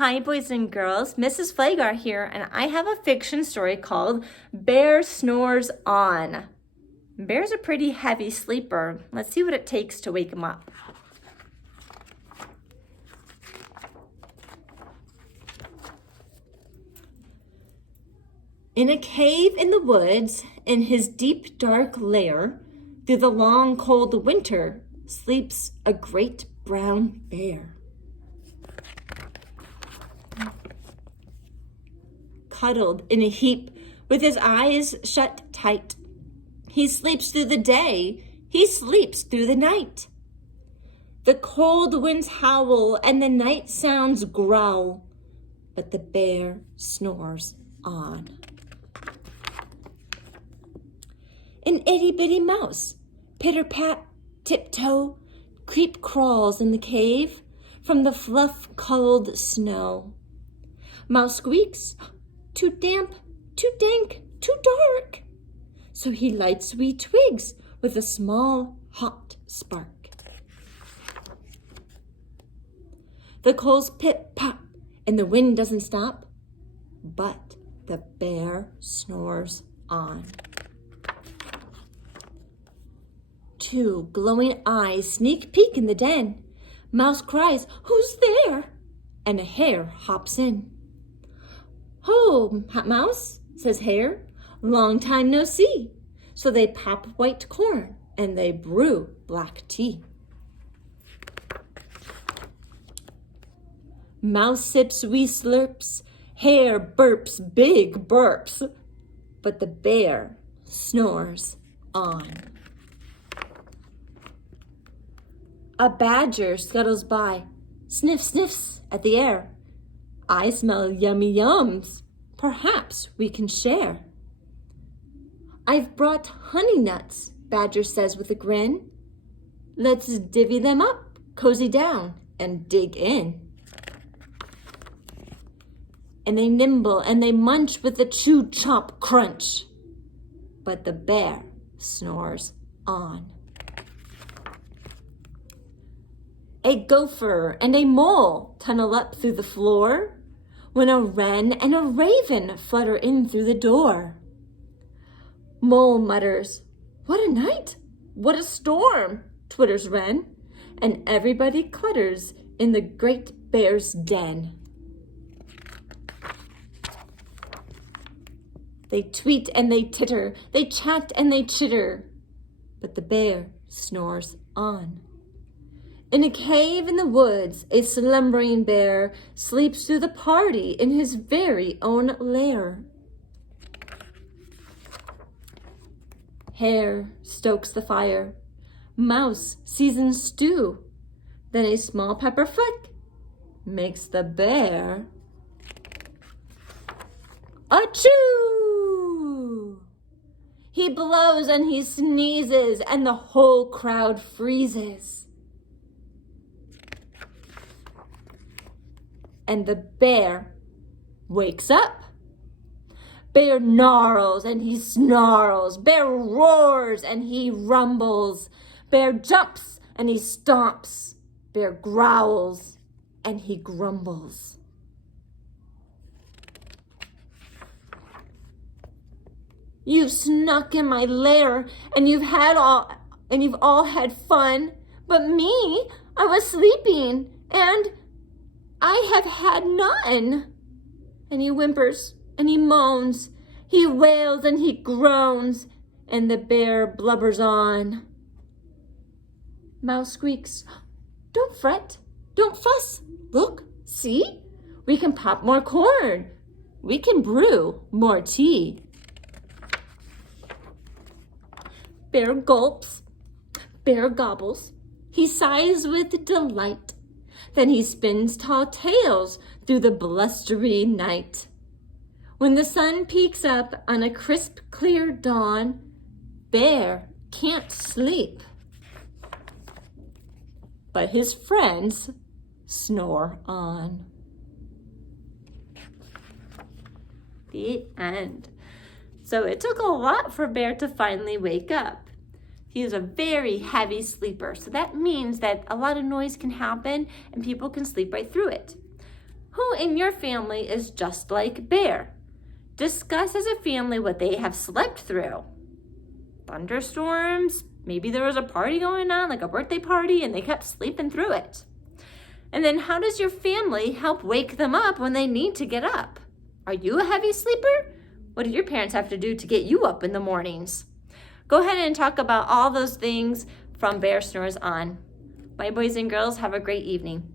Hi, boys and girls. Mrs. Flagar here, and I have a fiction story called Bear Snores On. Bear's a pretty heavy sleeper. Let's see what it takes to wake him up. In a cave in the woods, in his deep dark lair, through the long cold winter, sleeps a great brown bear. Cuddled in a heap with his eyes shut tight. He sleeps through the day, he sleeps through the night. The cold winds howl and the night sounds growl, but the bear snores on. An itty-bitty mouse, pitter-pat, tiptoe, creep crawls in the cave from the fluff-culled snow. Mouse squeaks, too damp, too dank, too dark. So he lights wee twigs with a small hot spark. The coals pip-pop and the wind doesn't stop, but the bear snores on. Two glowing eyes sneak peek in the den. Mouse cries, "Who's there?" And a hare hops in. "Ho, Mouse," says Hare, "long time no see." So they pop white corn and they brew black tea. Mouse sips wee slurps, Hare burps big burps, but the bear snores on. A badger scuttles by, sniff sniffs at the air. "I smell yummy yums, perhaps we can share." "I've brought honey nuts," Badger says with a grin. "Let's divvy them up, cozy down, and dig in." And they nimble and they munch with a chew chomp crunch, but the bear snores on. A gopher and a mole tunnel up through the floor when a wren and a raven flutter in through the door. Mole mutters, "What a night! What a storm!" twitters wren, and everybody clutters in the great bear's den. They tweet and they titter, they chat and they chitter, but the bear snores on. In a cave in the woods, a slumbering bear sleeps through the party in his very own lair. Hare stokes the fire, Mouse seasons stew, then a small pepper flick makes the bear achoo! He blows and he sneezes and the whole crowd freezes. And the bear wakes up. Bear gnarls and he snarls. Bear roars and he rumbles. Bear jumps and he stomps. Bear growls and he grumbles. "You've snuck in my lair and you've all had fun, but me, I was sleeping and I have had none." And he whimpers and he moans, he wails and he groans, and the bear blubbers on. Mouse squeaks, "Don't fret, don't fuss, look, see? We can pop more corn, we can brew more tea." Bear gulps, bear gobbles, he sighs with delight. Then he spins tall tales through the blustery night. When the sun peeks up on a crisp, clear dawn, Bear can't sleep, but his friends snore on. The end. So it took a lot for Bear to finally wake up. He is a very heavy sleeper, so that means that a lot of noise can happen and people can sleep right through it. Who in your family is just like Bear? Discuss as a family what they have slept through. Thunderstorms, maybe there was a party going on, like a birthday party, and they kept sleeping through it. And then how does your family help wake them up when they need to get up? Are you a heavy sleeper? What do your parents have to do to get you up in the mornings? Go ahead and talk about all those things from Bear Snores On. My boys and girls, have a great evening.